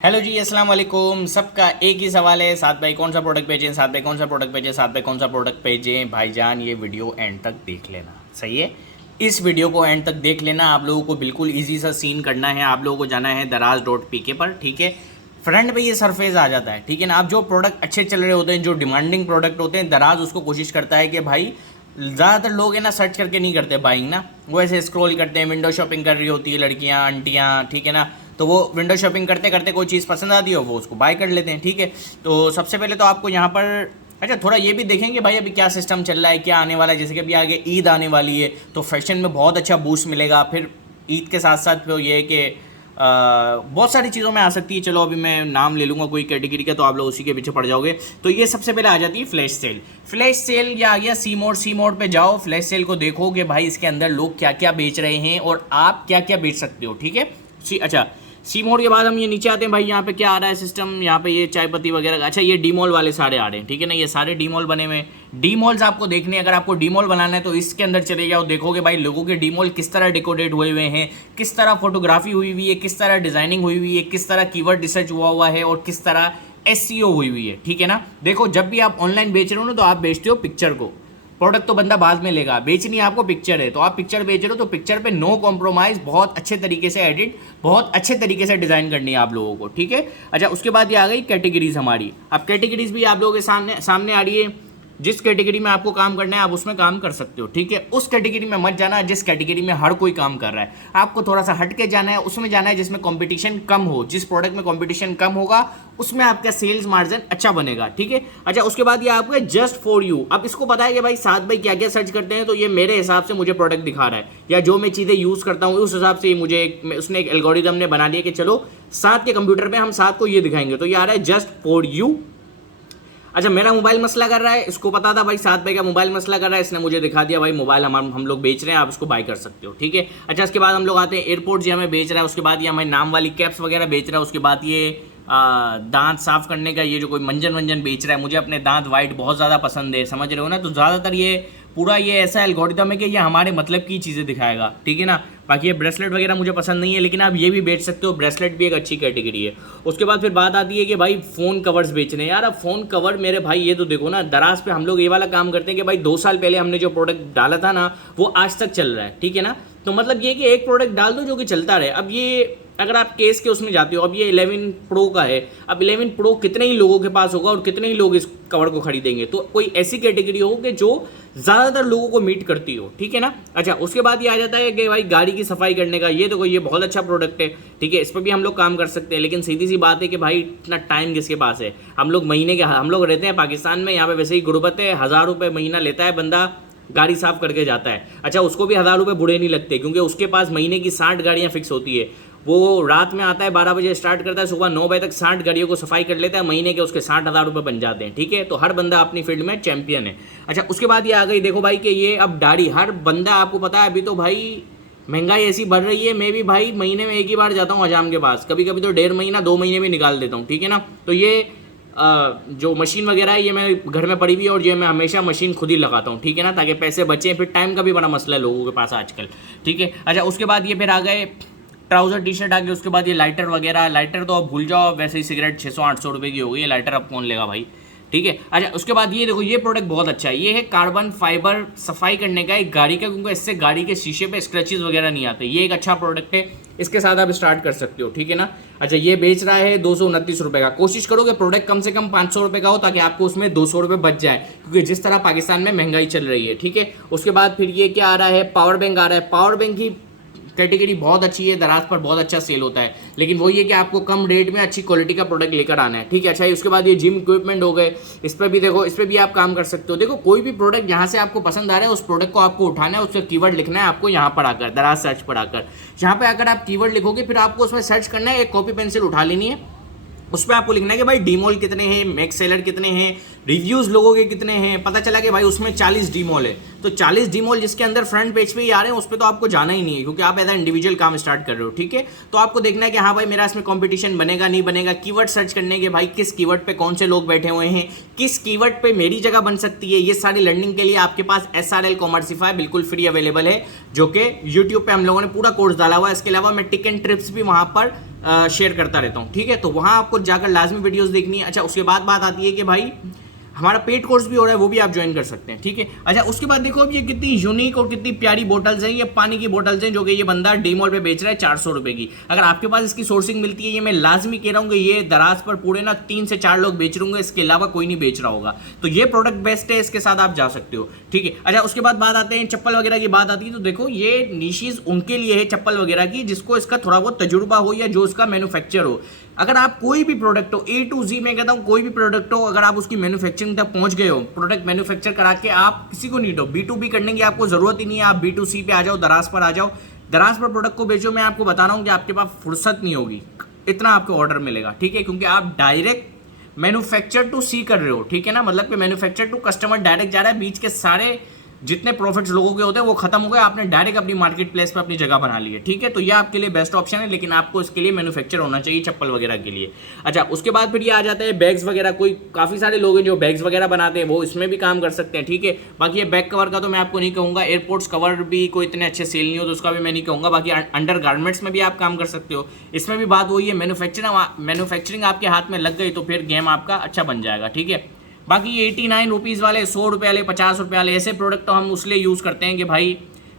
Hello जी, अस्सलाम वालेकुम। सबका एक ही सवाल है, साथ भाई कौन सा प्रोडक्ट भेजें, साथ भाई कौन सा प्रोडक्ट भेजें, साथ भाई कौन सा प्रोडक्ट भेजें। भाईजान ये वीडियो एंड तक देख लेना, सही है। इस वीडियो को एंड तक देख लेना। आप लोगों को बिल्कुल इजी सा सीन करना है। आप लोगों को जाना है दराज.pk पर, ठीक है। फ्रंट पे ये सरफेस आ जाता है, ठीक है ना। आप जो प्रोडक्ट अच्छे चल रहे होते हैं, जो डिमांडिंग प्रोडक्ट होते हैं, दराज उसको कोशिश करता है कि भाई ज़्यादातर लोग है ना सर्च करके नहीं करते बाइंग ना, वो ऐसे स्क्रॉल करते हैं। विंडो शॉपिंग कर रही होती है लड़कियां, आंटियां, ठीक है ना। तो वो विंडो शॉपिंग करते करते कोई चीज़ पसंद आती है, वो उसको बाय कर लेते हैं, ठीक है। तो सबसे पहले तो आपको यहाँ पर अच्छा थोड़ा ये भी देखेंगे भाई अभी क्या सिस्टम चल रहा है, क्या आने वाला है। जैसे कि अभी आगे ईद आने वाली है, तो फैशन में बहुत अच्छा बूस्ट मिलेगा। फिर ईद के साथ साथ फिर ये है कि बहुत सारी चीज़ों में आ सकती है। चलो अभी मैं नाम ले लूँगा कोई कैटेगरी का, तो आप लोग उसी के पीछे पड़ जाओगे। तो ये सबसे पहले आ जाती है फ्लैश सेल। फ्लैश सेल या आ गया सी मोड पे जाओ, फ्लैश सेल को देखो कि भाई इसके अंदर लोग क्या क्या बेच रहे हैं और आप क्या क्या बेच सकते हो, ठीक है। अच्छा, सी मोड के बाद हम ये नीचे आते हैं भाई। यहाँ पे क्या आ रहा है सिस्टम, यहाँ पे ये चाय पत्ती वगैरह। अच्छा, ये डी मॉल वाले सारे आ रहे हैं, ठीक है ना। ये सारे डी मॉल बने हुए हैं। डी मॉल्स आपको देखने हैं, अगर आपको डी मॉल बनाना है तो इसके अंदर चले जाओ। देखोगे भाई लोगों के डी मॉल किस तरह डेकोरेट हुए हुए हैं, किस तरह फोटोग्राफी हुई हुई है, किस तरह डिजाइनिंग हुई हुई है, किस तरह कीवर्ड रिसर्च हुआ हुआ है और किस तरह एसईओ हुई हुई है, ठीक है ना। देखो जब भी आप ऑनलाइन बेच रहे हो ना, तो आप बेचते हो पिक्चर को। प्रोडक्ट तो बंदा बाद में लेगा, बेचनी है आपको पिक्चर है, तो आप पिक्चर बेच रहे हो तो पिक्चर पे नो कॉम्प्रोमाइज, बहुत अच्छे तरीके से एडिट, बहुत अच्छे तरीके से डिजाइन करनी है आप लोगों को, ठीक है। अच्छा, उसके बाद ये आ गई कैटेगरीज हमारी। अब कैटेगरीज भी आप लोगों के सामने सामने आ रही है। जिस कैटेगरी में आपको काम करना है आप उसमें काम कर सकते हो, ठीक है। उस कैटेगरी में मत जाना जिस कैटेगरी में हर कोई काम कर रहा है। आपको थोड़ा सा हट के जाना है, उसमें जाना है जिसमें कंपटीशन कम हो। जिस प्रोडक्ट में कंपटीशन कम होगा उसमें आपका सेल्स मार्जिन अच्छा बनेगा, ठीक है। अच्छा, उसके बाद ये आपको जस्ट फॉर यू। अब इसको पता है कि भाई साथ भाई क्या क्या सर्च करते हैं, तो ये मेरे हिसाब से मुझे प्रोडक्ट दिखा रहा है, या जो मैं चीज़ें यूज़ करता हूँ उस हिसाब से मुझे उसने एक एल्गोरिदम ने बना दिया कि चलो साथ के कंप्यूटर पे हम साथ को ये दिखाएंगे। तो ये आ रहा है जस्ट फॉर यू। अच्छा, मेरा मोबाइल मसला कर रहा है, इसको पता था भाई साथ भाई का मोबाइल मसला कर रहा है, इसने मुझे दिखा दिया भाई मोबाइल हम लोग बेच रहे हैं, आप इसको बाय कर सकते हो, ठीक है। अच्छा, इसके बाद हम लोग आते हैं एयरपोर्ट जी हमें बेच रहा है, उसके बाद ये हमें नाम वाली कैप्स वगैरह बेच रहा है, उसके बाद ये दांत साफ करने का ये जो कोई मंजन वंजन बेच रहा है। मुझे अपने दांत वाइट बहुत ज़्यादा पसंद है, समझ रहे हो ना। तो ज़्यादातर ये पूरा ये ऐसा एल्गोरिदम है कि ये हमारे मतलब की चीज़ें दिखाएगा, ठीक है ना। बाकी ये ब्रेसलेट वगैरह मुझे पसंद नहीं है, लेकिन आप ये भी बेच सकते हो, ब्रेसलेट भी एक अच्छी कैटेगरी है। उसके बाद फिर बात आती है कि भाई फ़ोन कवर्स बेचने। यार अब फ़ोन कवर मेरे भाई ये तो देखो ना, दराज पे हम लोग ये वाला काम करते हैं कि भाई 2 साल पहले हमने जो प्रोडक्ट डाला था ना, वो आज तक चल रहा है, ठीक है ना। तो मतलब ये कि एक प्रोडक्ट डाल दो जो कि चलता रहे। अब ये अगर आप केस के उसमें जाते हो, अब ये 11 प्रो का है, अब 11 प्रो कितने ही लोगों के पास होगा और कितने ही लोग इस कवर को खरीदेंगे। तो कोई ऐसी कैटेगरी हो कि जो ज़्यादातर लोगों को मीट करती हो, ठीक है ना। अच्छा, उसके बाद ये आ जाता है कि भाई गाड़ी की सफाई करने का। ये देखो ये बहुत अच्छा प्रोडक्ट है, ठीक है, इस पर भी हम लोग काम कर सकते हैं। लेकिन सीधी सी बात है कि भाई इतना टाइम किसके पास है। हम लोग महीने के, हम लोग रहते हैं पाकिस्तान में, यहाँ पे वैसे ही गुर्बत है, 1000 रुपये महीना लेता है बंदा, गाड़ी साफ करके जाता है। अच्छा, उसको भी 1000 रुपये बुरे नहीं लगते, क्योंकि उसके पास महीने की 60 गाड़ियाँ फिक्स होती है। वो रात में आता है, 12 बजे स्टार्ट करता है, सुबह 9 बजे तक 60 गाड़ियों को सफाई कर लेता है। महीने के उसके 60,000 रुपये बन जाते हैं, ठीक है। तो हर बंदा अपनी फील्ड में चैंपियन है। अच्छा, उसके बाद ये आ गई देखो भाई कि ये अब दाढ़ी, हर बंदा, आपको पता है अभी तो भाई महंगाई ऐसी बढ़ रही है। मैं भी भाई महीने में एक ही बार जाता हूँ हजाम के पास, कभी कभी तो 1.5 महीना 2 महीने में निकाल देता हूँ, ठीक है ना। तो ये जो मशीन वगैरह है ये मैं घर में पड़ी हुई है, और ये मैं हमेशा मशीन खुद ही लगाता हूँ, ठीक है ना, ताकि पैसे बचें। फिर टाइम का भी बड़ा मसला है लोगों के पास आजकल, ठीक है। अच्छा, उसके बाद ये फिर आ गए ट्राउजर टी शर्ट आ गई। उसके बाद ये लाइटर वगैरह। लाइटर तो अब भूल जाओ, वैसे ही सिगरेट 600-800 रुपये की हो गई है, लाइटर अब कौन लेगा भाई, ठीक है। अच्छा, उसके बाद ये देखो ये प्रोडक्ट बहुत अच्छा है। ये है कार्बन फाइबर सफाई करने का एक गाड़ी का, क्योंकि इससे गाड़ी के शीशे पे स्क्रैचेस वगैरह नहीं आते। ये एक अच्छा प्रोडक्ट है, इसके साथ आप स्टार्ट कर सकते हो, ठीक है ना। अच्छा, ये बेच रहा है 229 रुपये का। कोशिश करो कि प्रोडक्ट कम से कम 500 रुपये का हो, ताकि आपको उसमें 200 रुपये बच जाए, क्योंकि जिस तरह पाकिस्तान में महंगाई चल रही है, ठीक है। उसके बाद फिर ये क्या आ रहा है, पावर बैंक आ रहा है। पावर बैंक की कैटेगरी बहुत अच्छी है, दराज पर बहुत अच्छा सेल होता है, लेकिन वो ये कि आपको कम रेट में अच्छी क्वालिटी का प्रोडक्ट लेकर आना है, ठीक है। अच्छा, उसके बाद ये जिम इक्विपमेंट हो गए। इस पर भी देखो, इस पर भी आप काम कर सकते हो। देखो कोई भी प्रोडक्ट जहाँ से आपको पसंद आ रहा है, उस प्रोडक्ट को आपको उठाना है, उसका कीवर्ड लिखना है आपको यहाँ पर आकर, दराज सर्च पर आकर। यहाँ पे अगर आप कीवर्ड लिखोगे, फिर आपको उसमें सर्च करना है, एक कॉपी पेंसिल उठा लेनी है, उस पर आपको लिखना है कि भाई डी मॉल कितने हैं, मैक्स सेलर कितने हैं, रिव्यूज़ लोगों के कितने हैं। पता चला कि भाई उसमें 40 डी मॉल है, तो 40 डी मॉल जिसके अंदर फ्रंट पेज पे ही आ रहे हैं, उस पर तो आपको जाना ही नहीं है, क्योंकि आप एज इंडिविजुअल काम स्टार्ट कर रहे हो, ठीक है। तो आपको देखना है कि हाँ भाई मेरा इसमें कंपटीशन बनेगा नहीं बनेगा। कीवर्ड सर्च करने के, भाई किस कीवर्ड पे कौन से लोग बैठे हुए हैं, किस कीवर्ड पे मेरी जगह बन सकती है। ये सारी लर्निंग के लिए आपके पास SRL कॉमर्सिफाई बिल्कुल फ्री अवेलेबल है, जो कि यूट्यूब पे हम लोगों ने पूरा कोर्स डाला हुआ है। इसके अलावा मैं टिक एंड ट्रिप्स भी वहाँ पर शेयर करता रहता हूँ, ठीक है। तो वहाँ आपको जाकर लाजमी वीडियोस देखनी है। अच्छा, उसके बाद बात आती है कि भाई हमारा पेड कोर्स भी हो रहा है, वो भी आप ज्वाइन कर सकते हैं, ठीक है। अच्छा, उसके बाद देखो अब ये कितनी यूनिक और कितनी प्यारी बोटल्स हैं, ये पानी की बोटल्स हैं जो कि ये बंदा डीमॉल पे बेच रहा है 400 रुपए की। अगर आपके पास इसकी सोर्सिंग मिलती है, ये मैं लाजमी कह रहा हूँ कि ये दराज पर पूरे ना 3 से 4 लोग बेच रहे होंगे, इसके अलावा कोई नहीं बेच रहा होगा। तो ये प्रोडक्ट बेस्ट है, इसके साथ आप जा सकते हो, ठीक है। अच्छा, उसके बाद बात आते हैं चप्पल वगैरह की बात आती है। तो देखो ये निशीज उनके लिए है चप्पल वगैरह की जिसको इसका थोड़ा बहुत तजुर्बा हो या जो इसका मैन्युफैक्चर हो। अगर आप कोई भी प्रोडक्ट हो A to Z, मैं कहता हूं कोई भी प्रोडक्ट हो, अगर आप उसकी मैन्युफैक्चरिंग तक पहुंच गए हो, प्रोडक्ट मैन्युफैक्चर करा के आप किसी को नीड हो, B2B करने की आपको जरूरत ही नहीं है, आप B2C पे आ जाओ, दराज पर आ जाओ, दराज पर प्रोडक्ट को बेचो। मैं आपको बता रहा हूं कि आपके पास फुर्सत नहीं होगी, इतना आपको ऑर्डर मिलेगा, ठीक है, क्योंकि आप डायरेक्ट मैन्युफैक्चर टू सी कर रहे हो, ठीक है ना, मतलब कि मैन्युफैक्चर टू कस्टमर डायरेक्ट जा रहा है। बीच के सारे जितने प्रॉफिट्स लोगों के होते हैं वो खत्म हो गए, आपने डायरेक्ट अपनी मार्केट प्लेस पे अपनी जगह बना ली है, ठीक है। तो ये आपके लिए बेस्ट ऑप्शन है, लेकिन आपको इसके लिए मैन्युफैक्चर होना चाहिए चप्पल वगैरह के लिए। अच्छा, उसके बाद फिर ये आ जाता है बैग्स वगैरह। कोई काफ़ी सारे लोग हैं जो बैग्स वगैरह बनाते हैं, वो इसमें भी काम कर सकते हैं, ठीक है। बाकी ये बैग कवर का तो मैं आपको नहीं कहूँगा, एयरपोर्ट्स कवर भी कोई इतने अच्छे सेल नहीं हो तो उसका भी मैं नहीं कहूँगा। बाकी अंडर गारमेंट्स में भी आप काम कर सकते हो, इसमें भी बात वही है, मैन्युफैक्चरिंग आपके हाथ में लग गई तो फिर गेम आपका अच्छा बन जाएगा, ठीक है। बाकी ये 89 रुपीज़ वाले, 100 रुपये वाले, 50 रुपये वाले ऐसे प्रोडक्ट तो हम उसलिए यूज़ करते हैं कि भाई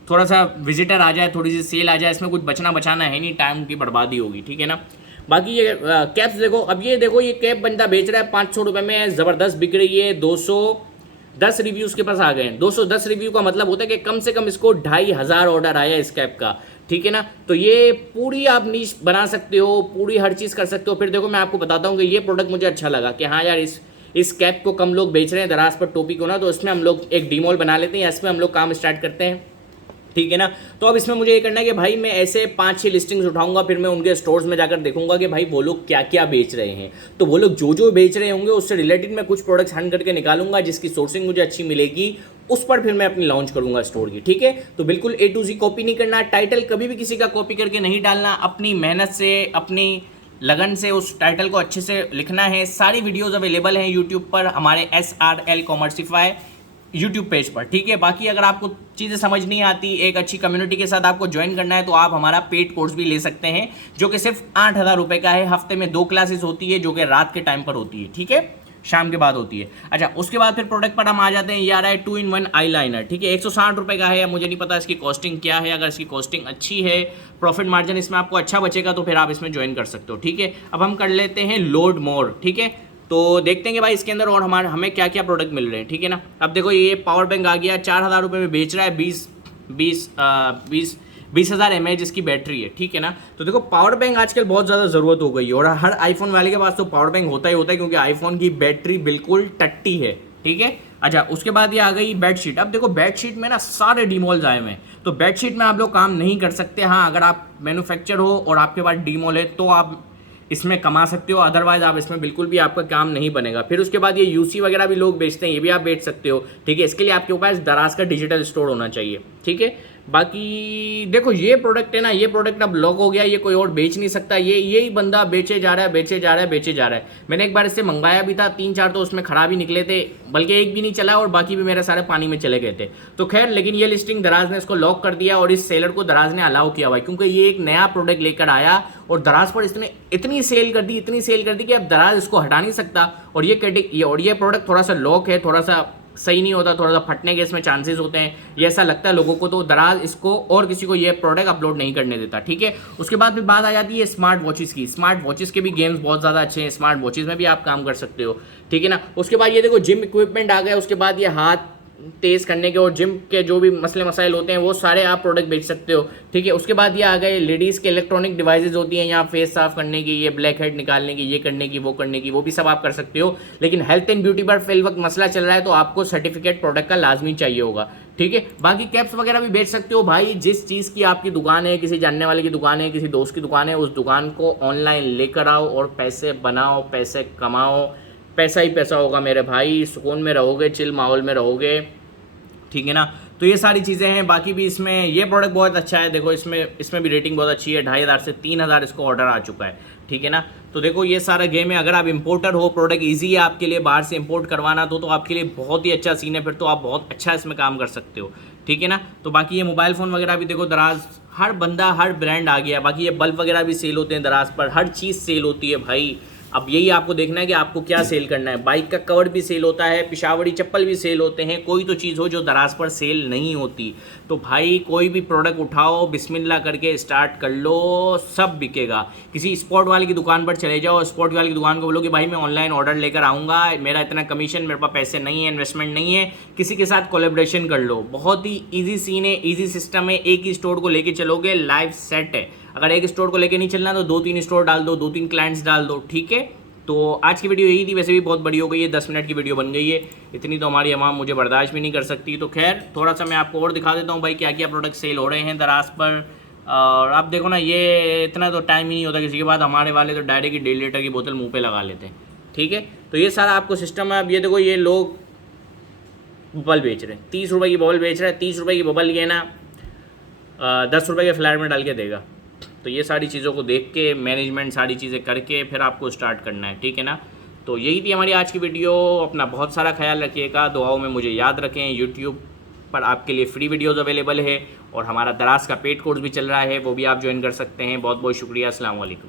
थोड़ा सा विजिटर आ जाए, थोड़ी सी सेल आ जाए, इसमें कुछ बचना बचाना है नहीं, टाइम की बर्बादी होगी, ठीक है ना। बाकी ये कैप्स देखो, अब ये देखो ये कैप बंदा बेच रहा है 500 रुपये में, ज़बरदस्त बिक रही है, 210 रिव्यू उसके पास आ गए हैं। 210 रिव्यू का मतलब होता है कि कम से कम इसको 2500 ऑर्डर आया इस कैप का, ठीक है ना। तो ये पूरी आप नीश बना सकते हो, पूरी हर चीज़ कर सकते हो। फिर देखो मैं आपको बताता हूँ कि ये प्रोडक्ट मुझे अच्छा लगा कि हाँ यार इस कैप को कम लोग बेच रहे हैं दराज पर टोपी को ना, तो इसमें हम लोग एक डीमॉल बना लेते हैं या इसमें हम लोग काम स्टार्ट करते हैं, ठीक है ना। तो अब इसमें मुझे ये करना है कि भाई मैं ऐसे 5-6 लिस्टिंग्स उठाऊंगा, फिर मैं उनके स्टोर्स में जाकर देखूंगा कि भाई वो लोग क्या क्या बेच रहे हैं। तो वो लोग जो जो बेच रहे होंगे उससे रिलेटेड मैं कुछ प्रोडक्ट्स हंड करके निकालूंगा, जिसकी सोर्सिंग मुझे अच्छी मिलेगी, उस पर फिर मैं अपनी लॉन्च करूंगा स्टोर की, ठीक है। तो बिल्कुल A to Z कॉपी नहीं करना, टाइटल कभी भी किसी का कॉपी करके नहीं डालना, अपनी मेहनत से अपनी लगन से उस टाइटल को अच्छे से लिखना है। सारी वीडियोस अवेलेबल हैं यूट्यूब पर, हमारे SRL कॉमर्सिफाई यूट्यूब पेज पर, ठीक है। बाकी अगर आपको चीज़ें समझ नहीं आती, एक अच्छी कम्युनिटी के साथ आपको ज्वाइन करना है, तो आप हमारा पेड कोर्स भी ले सकते हैं, जो कि सिर्फ 8000 रुपये का है। हफ्ते में 2 क्लासेस होती है, जो कि रात के टाइम पर होती है, ठीक है, शाम के बाद होती है। अच्छा, उसके बाद फिर प्रोडक्ट पर हम आ जाते हैं। ये आ रहा है 2-in-1 आईलाइनर, ठीक है, 160 रुपये का है। मुझे नहीं पता इसकी कॉस्टिंग क्या है, अगर इसकी कॉस्टिंग अच्छी है, प्रॉफिट मार्जिन इसमें आपको अच्छा बचेगा, तो फिर आप इसमें ज्वाइन कर सकते हो, ठीक है। अब हम कर लेते हैं लोड मोर, ठीक है। तो देखते हैं कि भाई इसके अंदर और हमें क्या क्या प्रोडक्ट मिल रहे हैं, ठीक है ना। अब देखो ये पावर बैंक आ गया, 4000 रुपये में बेच रहा है, 20,000 mAh इसकी बैटरी है, ठीक है ना। तो देखो पावर बैंक आजकल बहुत ज़्यादा ज़रूरत हो गई है, और हर आईफोन वाले के पास तो पावर बैंक होता ही होता है, क्योंकि आईफोन की बैटरी बिल्कुल टट्टी है, ठीक है। अच्छा, उसके बाद ये आ गई बेडशीट। अब देखो बेडशीट में ना सारे डीमॉल्स आए हुए हैं, तो बेडशीट में आप लोग काम नहीं कर सकते। हाँ, अगर आप मैन्युफैक्चर हो और आपके पास डीमॉल है तो आप इसमें कमा सकते हो, अदरवाइज आप इसमें बिल्कुल भी आपका काम नहीं बनेगा। फिर उसके बाद ये यूसी वगैरह भी लोग बेचते हैं, ये भी आप बेच सकते हो, ठीक है। इसके लिए आपके पास दराज का डिजिटल स्टोर होना चाहिए, ठीक है। बाकी देखो ये प्रोडक्ट है ना, ये प्रोडक्ट अब लॉक हो गया, ये कोई और बेच नहीं सकता, यही बंदा बेचे जा रहा है, बेचे जा रहा है, बेचे जा रहा है। मैंने एक बार इससे मंगाया भी था, 3-4 तो उसमें खराब ही निकले थे, बल्कि एक भी नहीं चला और बाकी भी मेरे सारे पानी में चले गए थे। तो खैर, लेकिन ये लिस्टिंग दराज ने इसको लॉक कर दिया और इस सेलर को दराज ने अलाउ किया भाई, क्योंकि ये एक नया प्रोडक्ट लेकर आया और दराज पर इसने इतनी सेल कर दी कि अब दराज इसको हटा नहीं सकता। और ये प्रोडक्ट थोड़ा सा लॉक है, थोड़ा सा सही नहीं होता, थोड़ा सा फटने के इसमें चांसेस होते हैं, ये ऐसा लगता है लोगों को, तो दराज इसको और किसी को ये प्रोडक्ट अपलोड नहीं करने देता, ठीक है। उसके बाद फिर बात आ जाती है स्मार्ट वॉचेस की। स्मार्ट वॉचेस के भी गेम्स बहुत ज़्यादा अच्छे हैं, स्मार्ट वॉचेस में भी आप काम कर सकते हो, ठीक है ना। उसके बाद ये देखो जिम इक्विपमेंट आ गया, उसके बाद ये हाथ तेज करने के और जिम के जो भी मसले मसाइल होते हैं वो सारे आप प्रोडक्ट बेच सकते हो, ठीक है। उसके बाद ये आ गए लेडीज़ के इलेक्ट्रॉनिक डिवाइसेज होती हैं, यहाँ फेस साफ करने की, ये ब्लैक हेड निकालने की, ये करने की, वो करने की, वो भी सब आप कर सकते हो। लेकिन हेल्थ एंड ब्यूटी पर फिल वक्त मसला चल रहा है, तो आपको सर्टिफिकेट प्रोडक्ट का लाजमी चाहिए होगा, ठीक है। बाकी कैप्स वगैरह भी बेच सकते हो भाई, जिस चीज़ की आपकी दुकान है, किसी जानने वाले की दुकान है, किसी दोस्त की दुकान है, उस दुकान को ऑनलाइन लेकर आओ और पैसे बनाओ, पैसे कमाओ, पैसा ही पैसा होगा मेरे भाई, सुकून में रहोगे, चिल माहौल में रहोगे, ठीक है ना। तो ये सारी चीज़ें हैं। बाकी भी इसमें ये प्रोडक्ट बहुत अच्छा है, देखो इसमें भी रेटिंग बहुत अच्छी है, 2500 से 3000 इसको ऑर्डर आ चुका है, ठीक है ना। तो देखो ये सारा गेम है, अगर आप इंपोर्टर हो, प्रोडक्ट इजी है आपके लिए बाहर से इंपोर्ट करवाना, तो आपके लिए बहुत ही अच्छा सीन है, फिर तो आप बहुत अच्छा इसमें काम कर सकते हो, ठीक है ना। तो बाकी ये मोबाइल फ़ोन वगैरह भी देखो दराज हर बंदा हर ब्रांड आ गया। बाकी ये बल्ब वगैरह भी सेल होते हैं दराज पर, हर चीज़ सेल होती है भाई। अब यही आपको देखना है कि आपको क्या सेल करना है। बाइक का कवर भी सेल होता है, पिशावरी चप्पल भी सेल होते हैं, कोई तो चीज़ हो जो दराज पर सेल नहीं होती। तो भाई कोई भी प्रोडक्ट उठाओ, बिस्मिल्लाह करके स्टार्ट कर लो, सब बिकेगा। किसी स्पोर्ट वाले की दुकान पर चले जाओ, स्पोर्ट वाले की दुकान को बोलो कि भाई मैं ऑनलाइन ऑर्डर लेकर आऊँगा, मेरा इतना कमीशन, मेरे पास पैसे नहीं है, इन्वेस्टमेंट नहीं है, किसी के साथ कोलेब्रेशन कर लो। बहुत ही ईजी सीन है, ईजी सिस्टम है। एक ही स्टोर को लेके चलोगे, लाइव सेट है। अगर एक स्टोर को लेके नहीं चलना तो 2-3 स्टोर डाल दो, 2-3 क्लाइंट्स डाल दो, ठीक है। तो आज की वीडियो यही थी, वैसे भी बहुत बड़ी हो गई है, 10 मिनट की वीडियो बन गई है। इतनी तो हमारी अवाम मुझे बर्दाश्त भी नहीं कर सकती। तो खैर थोड़ा सा मैं आपको और दिखा देता हूँ भाई क्या क्या प्रोडक्ट सेल हो रहे हैं दराज पर। और आप देखो ना, ये इतना तो टाइम ही नहीं होता किसी के बाद, हमारे वाले तो डायरेक्ट ही 1.5 लीटर की बोतल मुँह पे लगा लेते हैं, ठीक है। तो ये सारा आपको सिस्टम है। अब ये देखो, ये लोग बबल बेच रहे हैं, 30 रुपये की बबल बेच रहे हैं। 30 रुपये की बबल ये ना 10 रुपये के फ्लैट में डाल के देगा। तो ये सारी चीज़ों को देख के, मैनेजमेंट सारी चीज़ें करके फिर आपको स्टार्ट करना है, ठीक है ना। तो यही थी हमारी आज की वीडियो। अपना बहुत सारा ख्याल रखिएगा, दुआओं में मुझे याद रखें। यूट्यूब पर आपके लिए फ्री वीडियोज़ अवेलेबल है और हमारा दराज का पेड कोर्स भी चल रहा है, वो भी आप ज्वाइन कर सकते हैं। बहुत बहुत शुक्रिया। अस्सलाम वालेकुम।